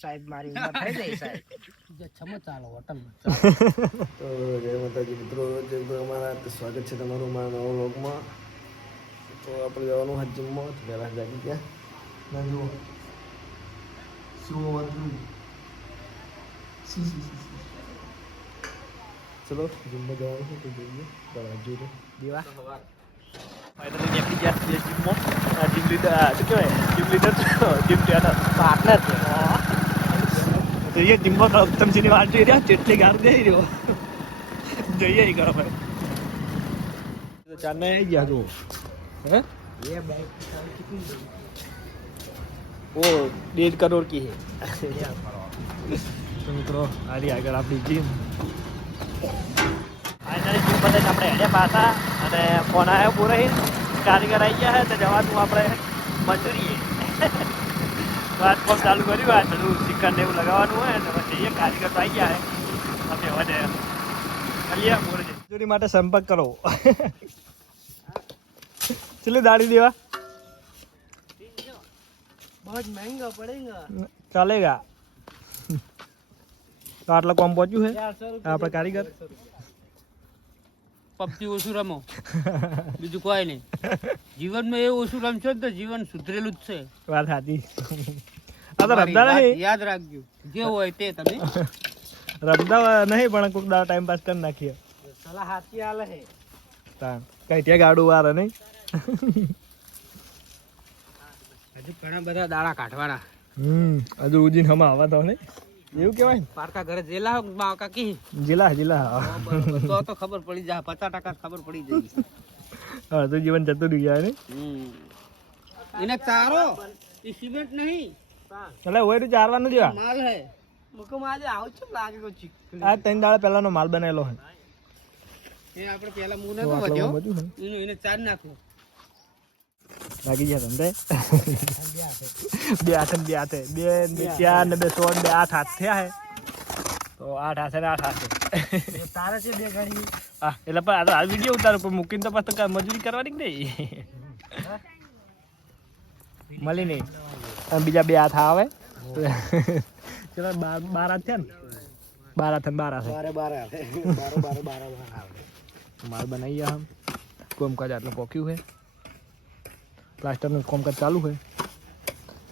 સાહેબ મારી ઉંમર થઈ ગઈ સાહેબ. ચાલો હોટલમાં તો જય માતાજી મિત્રો, જય અમારા સ્વાગત છે તમારું મારા નવા વ્લોગમાં. તો આપણે જવાનું હાથ જીમમાં પહેલાં જાગી ગયા ના જુઓ શું વાંધું. ચલો જીમમાં જવાનું છે તો જોઈએ જોઈએ દીવા ફાઇનલી નીકળી ગયા છીએ જીમમાં. જીમ લીડર શું કહેવાય, gym leader gym trainer partner છે. તો એ જીમમાં ઉત્તમસિંહની વાત જોઈ રહ્યા જેટલી ગાર જઈ રહ્યો જઈએ કરો ભાઈ. ચાર ને આવી ગયા જુઓ. હે ये बाइक कितनी ઓ 1.5 કરોડ કી હે. તો મિત્રો આરી આગળ આપણી જીમ. ફાઇનલી જીમ બધે આપણે હેડે પાછા અને ફોન આવ્યો પૂરે કારીગર આવી ગયા છે તો જવાનું આપણે મજૂરીએ. વાત કોમ ચાલુ કર્યું આ બધું ચિકન ને એવું લગાવવાનું હોય ને પછી જઈએ. કારીગર તો આવી ગયા છે અમે વધે કરીએ પૂરે મજૂરી માટે સંપર્ક કરો. ચલો દાढ़ी देवा बहुत महंगा पड़ेगा. ચાલેગા. તો આટલા કોમ પહોંચ્યું છે આપણે કારીગર. પબજી ઓછું રમો, બીજું કોઈ નહીં. જીવનમાં એ ઓછું રમશો ને તો જીવન સુધરેલું જ છે. વાત સાચી. આ તો રમતા નહીં, યાદ રાખજો, જે હોય તે તમે રમતા નહીં પણ કોઈક દાડા ટાઈમ પાસ કરી નાખીએ. सलाह हाथी आला है. કઈ ત્યાં ગાડું વાર નહીં. હજુ ઘણા બધા દાડા કાઢવાના. હજુ ઉજીન હમા આવા તો નહીં એવું કહેવાય ને. પારકા ઘરે જેલા હો બાકા કી જિલ્લા જિલ્લા તો ખબર પડી જાય, 50% ખબર પડી જાય. હા તો જીવન જતું રહી જાય ને. એને ચારો એ સિમેન્ટ નહીં, એટલે ઓયરું ચારવાનું જ માલ હે. मुको माजे आउ छम लागे को चिक. આ 3 દાડા પહેલાનો માલ બનાવેલો છે. એ આપણે પેલા મું નતો વધ્યો બધું એનું એને ચાર નાખો. લાગી ગયા તમને. બે હાથે બે ચાર ને 2 16 2 8 હાથ થયા હે. તો 8 હાથે ને 8 હાથે तारा से बे गाड़ी. હા એટલે પણ આ વિડીયો ઉતારો પણ મૂકીને તો પાછું કાંઈ મજૂરી કરવાની કે નહીં મળી નહીં. અને બીજા 2 હાથ આવે ચલો 12 હાથ થયા ને. 12 હાથ ને 12 હાથે 12 માલ બનાવી ગયા. કોમકાજ આટલું પોક્યું છે. પ્લાસ્ટરનું કોમકાજ ચાલુ છે.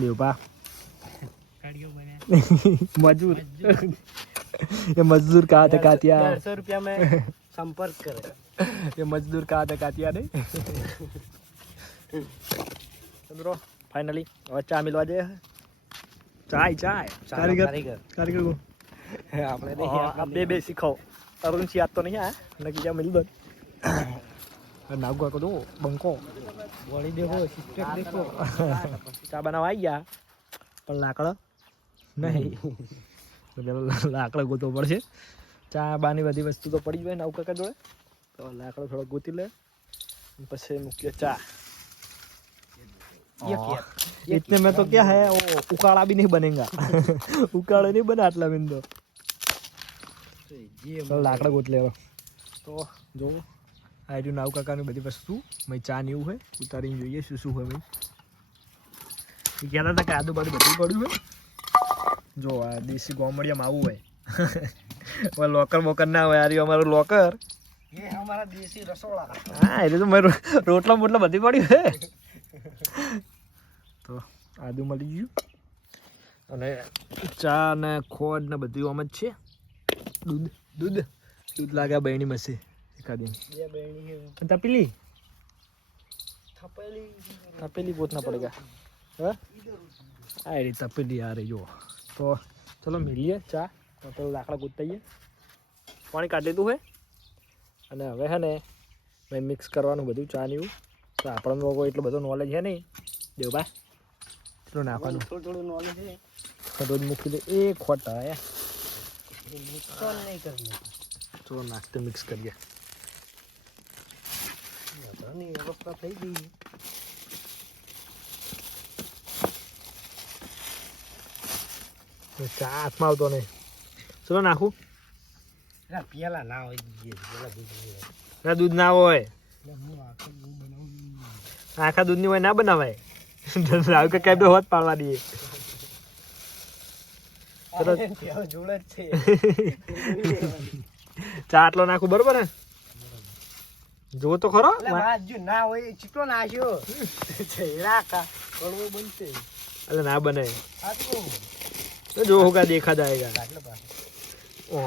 દેવપા गाड़ियों बने મજૂર ये मजदूर कहाँ थे कातिया. 150 रुपया में संपर्क करे. ये मजदूर कहाँ थे कातिया नहीं. चलो फाइनली હવે ચા મિલવા જઈએ. ચાય કારીગર કારીગર કો આપણે आप બે શીખો. अरुण सी याद तो नहीं है लगी क्या मिल दो नागुआ को दो बंको बॉडी देखो, सिस्टम देखो. ચા બનાવવા આવી ગયા પણ લાકડા નહીં. તો પેલો લાકડા ગોતવો પડશે. ચા બાની બધી વસ્તુ તો પડી જ હોય ને આવું કાકા જોડે. તો લાકડો થોડો ગોતી લે પછી મૂકીએ ચા. इतने में तो क्या है वो उकाड़ा भी नहीं बनेगा. उकाड़ा नहीं बना आटला में तो લાકડા ગોત લેવા. તો જો આ રહ્યું નાવ કાકાની બધી વસ્તુ મેં ચા ને એવું હોય ઉતારીને જોઈએ શું શું હોય. મેં કહેતા હતા કે આજુબાજુ બધું પડ્યું હોય. જો આ દેશી ગોમડિયામાં આવું હોય. હવે લોકર બોકર ના હોય. આ રહ્યું અમારું લોકર. ये हमारा देसी रसोड़ा. હા એટલે તો મારું રોટલા બોટલા બધી પડ્યું હે. તો આદુ મળી ગયું અને ચા ને ખોડ ને બધું આમ જ છે. દૂધ લાગ્યા બહેણી મસે એકાદી. ये बेणी है તપેલી थपेली. તપેલી પોતના પડેગા. હા આ રહી તપેલી આ રહી જો. તો ચલો મિલીએ ચા. તો પેલું લાકડા ગોતાઈએ. પાણી કાઢી લીધું હોય અને હવે છે ને મેં મિક્સ કરવાનું બધું ચા ને એવું. તો આપણને લોકો એટલો બધો નોલેજ છે નહીં. દેવભાઈ એટલું નાખવાનું थोड़ा नॉलेज है. તો રોજ મૂકી દે. એ ખોટા હે नुकसान नहीं करना. તો નાખતે મિક્સ કરીએ. ની અવસ્થા થઈ ગઈ. ચા હાથમાં આવતો નહીં. ચલો નાખું. પેલા ના હોય પેલા દૂધ ના હોય. હું આખું બનાવું. આખા દૂધની હોય ના બનાવાય. રાહુલ કે કેમ હોત પાડવા દઈએ ચલો જોડે જ છે ચા આટલો નાખું બરોબર હે જો તો ખરો એટલે વાત જો ના હોય ચીટલો નાખ્યો ચહેરા કા કડવો બનશે અરે ના બને આ તો તો જો હોગા દેખા જાયગા એટલે પાછું ઓ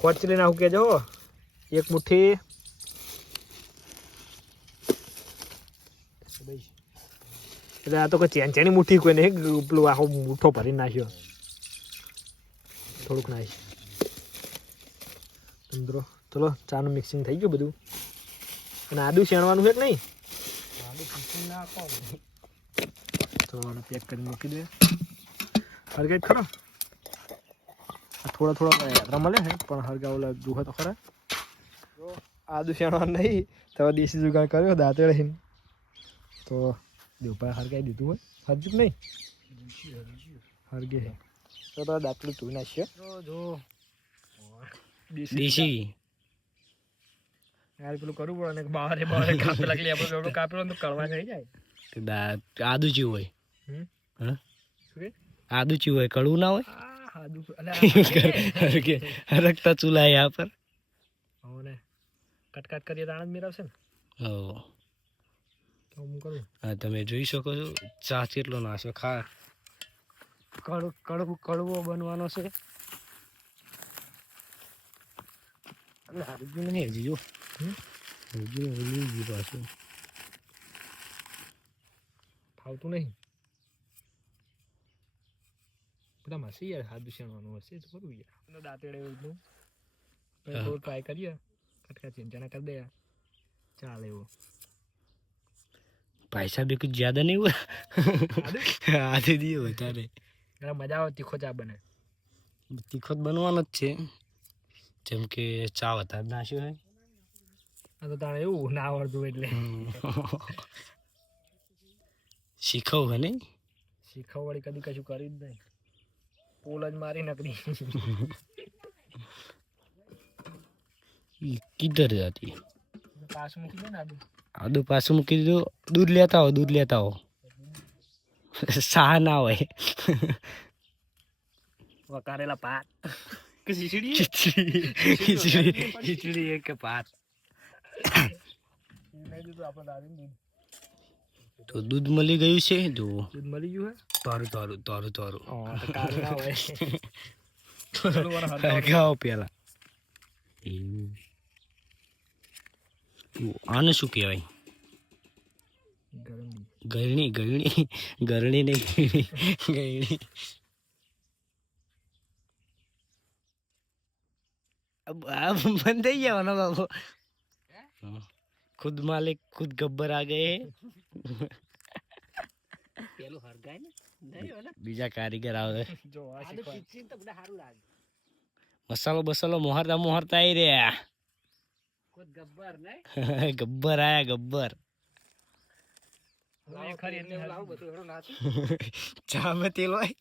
ખોચલી નાખું કે જો એક મુઠ્ઠી એટલે આ તો કોઈ ચેની મુઠ્ઠી કોઈ નહીં પેલું આખો મુઠ્ઠો ભરી નાખ્યો થોડુંક નાખી મિત્રો ચલો ચાનું મિક્સિંગ થઈ ગયું બધું અને આદુ શેણવાનું છે કે નહીં આનું પીસી નાખો તો પેક કરીને મૂકી દે હરગાઈ ખરો થોડા થોડા યાત્રા મળે છે પણ હરગા ઓલા દુખો તો ખરા આદુ શેણવાનું નહીં તો દેશી જુગાડ કર્યો દાંતેડે તો દેવપા હરગાઈ દીધું હોય હરજુક નહીં હરગે તો દાંતડું ધોઈ નાખીએ જો દેશી યાર પેલું કરવું પડે ને બહાર કાપે લાગલી આપણે બેવડો કાપેલો તો કળવા થઈ જાય આદુ ચીવું હોય શું કે આદુ ચીવું હોય કડવું ના હોય આદુ હરકે હરકતા ચૂલા યહાં પર ને કટકાટ કરીએ તો આનંદ મેળવશે ને ઓ તો હું કરું હા તમે જોઈ શકો છો ચા કેટલો નાશો ખા કડવો બનવાનો છે હરજુ નહીં હજી જો હરજુ હજી પાછું ફાવતું નહીં બધામાં હશે યાર હાથ દુશ્મનવાનું હશે તો કરું યાર દાંતેડે એવું થોડું ટ્રાય કરીએ કટકા ચિંતા કરી દે ચાલે એવું પૈસા भी कुछ ज्यादा नहीं हुआ आधे दिए વધારે મજા આવે તીખો ચા બને તીખો બનવાનો જ છે જેમ કે ચા વધારે નાખ્યો હોય આ તો તાણે એવું ના આવડતું એટલે શીખવું હે નહીં શીખવા વાળી કદી કશું કર્યું જ નહીં પોલ જ મારી નકરી કિધર જાતી પાસ મૂકી દે ને આદુ આદુ પાછું મૂકી દીધું દૂધ લેતા હો સા ના હોય વકારેલા પાત કે ખીચડી એક પાત તો દૂધ મળી ગયું છે જો દૂધ મળી ગયું તારું હે ખાઓ પેલા આને શું કહેવાય ગરણી નહીં ગરણી अब बंद ही है ना बाबू खुद मालिक खुद गब्बर आ गए पेलो हर गए ना बीजा कारीगर આવે જો આ પીસી તો બધા સારું લાગે મસાલો મોહરતા આવી રહ્યા કોઈ ગબ્બર નહીં ગબ્બર આયા ગબ્બર ખરી એટલે લાવ બધું એનો નાચી ચા માં તેલ હોય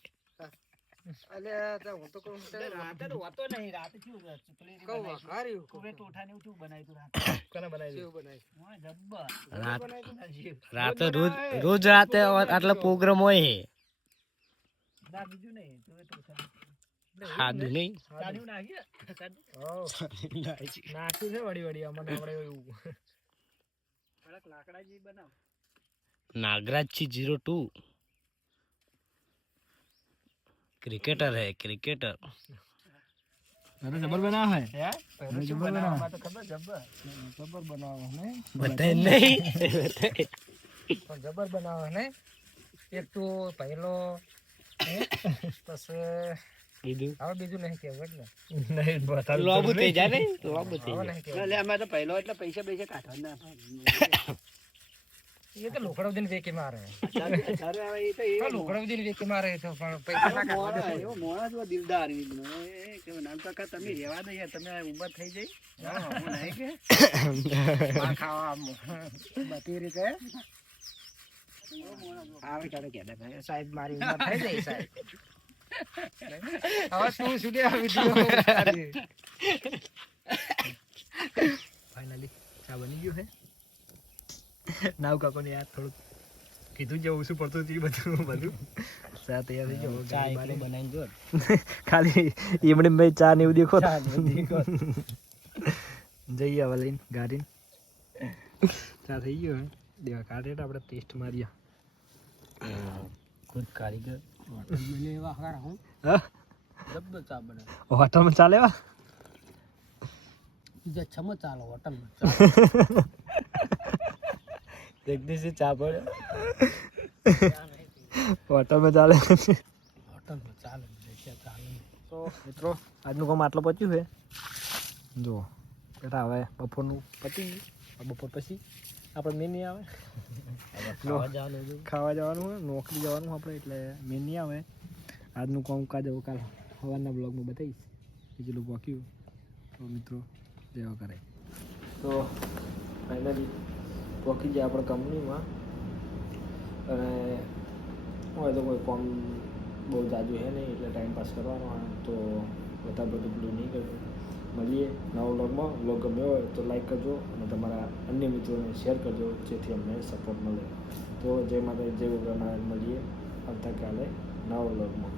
અલે તો હું તો કહું રાતે તો હોતો નહીં રાતે શું ચીપલી કહું વઘાર્યું કોવે ટોઠાને ઉઠું બનાવ્યું રાતે કોને બનાવી કેવું બનાવ્યું હા જબ્બર રાતે રોજ રાતે આટલા પ્રોગ્રામ હોય હે ના બીજું નહીં કોવે ટોઠા સાદું નહીં સાદું નાખી નાખ્યું છે વડી અમને આવડે એવું કડક લાકડા જેવી બનાવ नागराज 02 क्रिकेटर है क्रिकेटर अरे जबर बना है હે પહેલો શું બનાવવા તો ખબર જબ્બર બનાવો ને बताए नहीं પણ જબ્બર બનાવો ને એક તો પહેલો પછી બીજું હવે બીજું નહીં કેવું એટલે નહીં બતા લોબુ થઈ જાય ને લોબુ થઈ હવે જાય નહીં કેવું એટલે અમે તો પહેલો એટલે પૈસા કાઢવા ના એ તો લોકડા ઉદીને વેકી મારે અરે હવે એ તો લોકડા ઉદીને વેકી મારે તો પણ પૈસા ના કાઢવા એવો મોણા જો દિલદાર કે નામ કાકા તમે રહેવા દો યાર તમે ઉંમર થઈ જઈ હું નહીં કે માં ખાવા બધી રીતે આવે કાઢે કે સાહેબ મારી ઉંમર થઈ જાય સાહેબ હવે તું સુધી આ વિડિયો ફાઇનલી ચા બની ગયું છે નાવ કાકોને યાર થોડુંક કીધું જેવું ઓછું પડતું હતું એ બધું ચા તૈયાર થઈ ગયો ચા એકલો બનાવીને જો ખાલી એમણે ભાઈ ચા ને એવું દેખો જઈએ હવે લઈને ગાડીને ચા થઈ ગયો દેવા કાઢે આપણે ટેસ્ટ માર્યા ખુદ કારીગર હોટલમાં એવા હારા હું હા જબ્બર ચા બનાવે હોટલમાં ચા લેવા બીજા છમ ચાલો હોટલમાં જગદીશ ચા પડે હોટલમાં ચાલે હોટલમાં ચાલે તો મિત્રો આજનું કામ આટલું પત્યું છે જુઓ બેટા હવે બપોરનું પતી ગયું બપોર પછી આપણે મેન નહીં આવે ખાવા જવાનું હોય નોકરી જવાનું આપણે એટલે મેન નહીં આવે આજનું કામ કાજ હવે કાલ સવારના બ્લોગમાં બતાવીશ બીજું વાંક્યું તો મિત્રો જેવા કરે તો ફાઇનલી પહોંચી જાય આપણે કંપનીમાં અને હોય તો કોઈ કામ બહુ જાજુ છે નહીં એટલે ટાઈમ પાસ કરવાનો તો વધારે બધું પેલું નહીં કરવું મળીએ નવા વ્લોગમાં વ્લોગ ગમ્યો હોય તો લાઈક કરજો અને તમારા અન્ય મિત્રોને શેર કરજો જેથી અમને સપોર્ટ મળે તો જય માતા જય વગરના મળીએ આવતા કાલે નવા વ્લોગમાં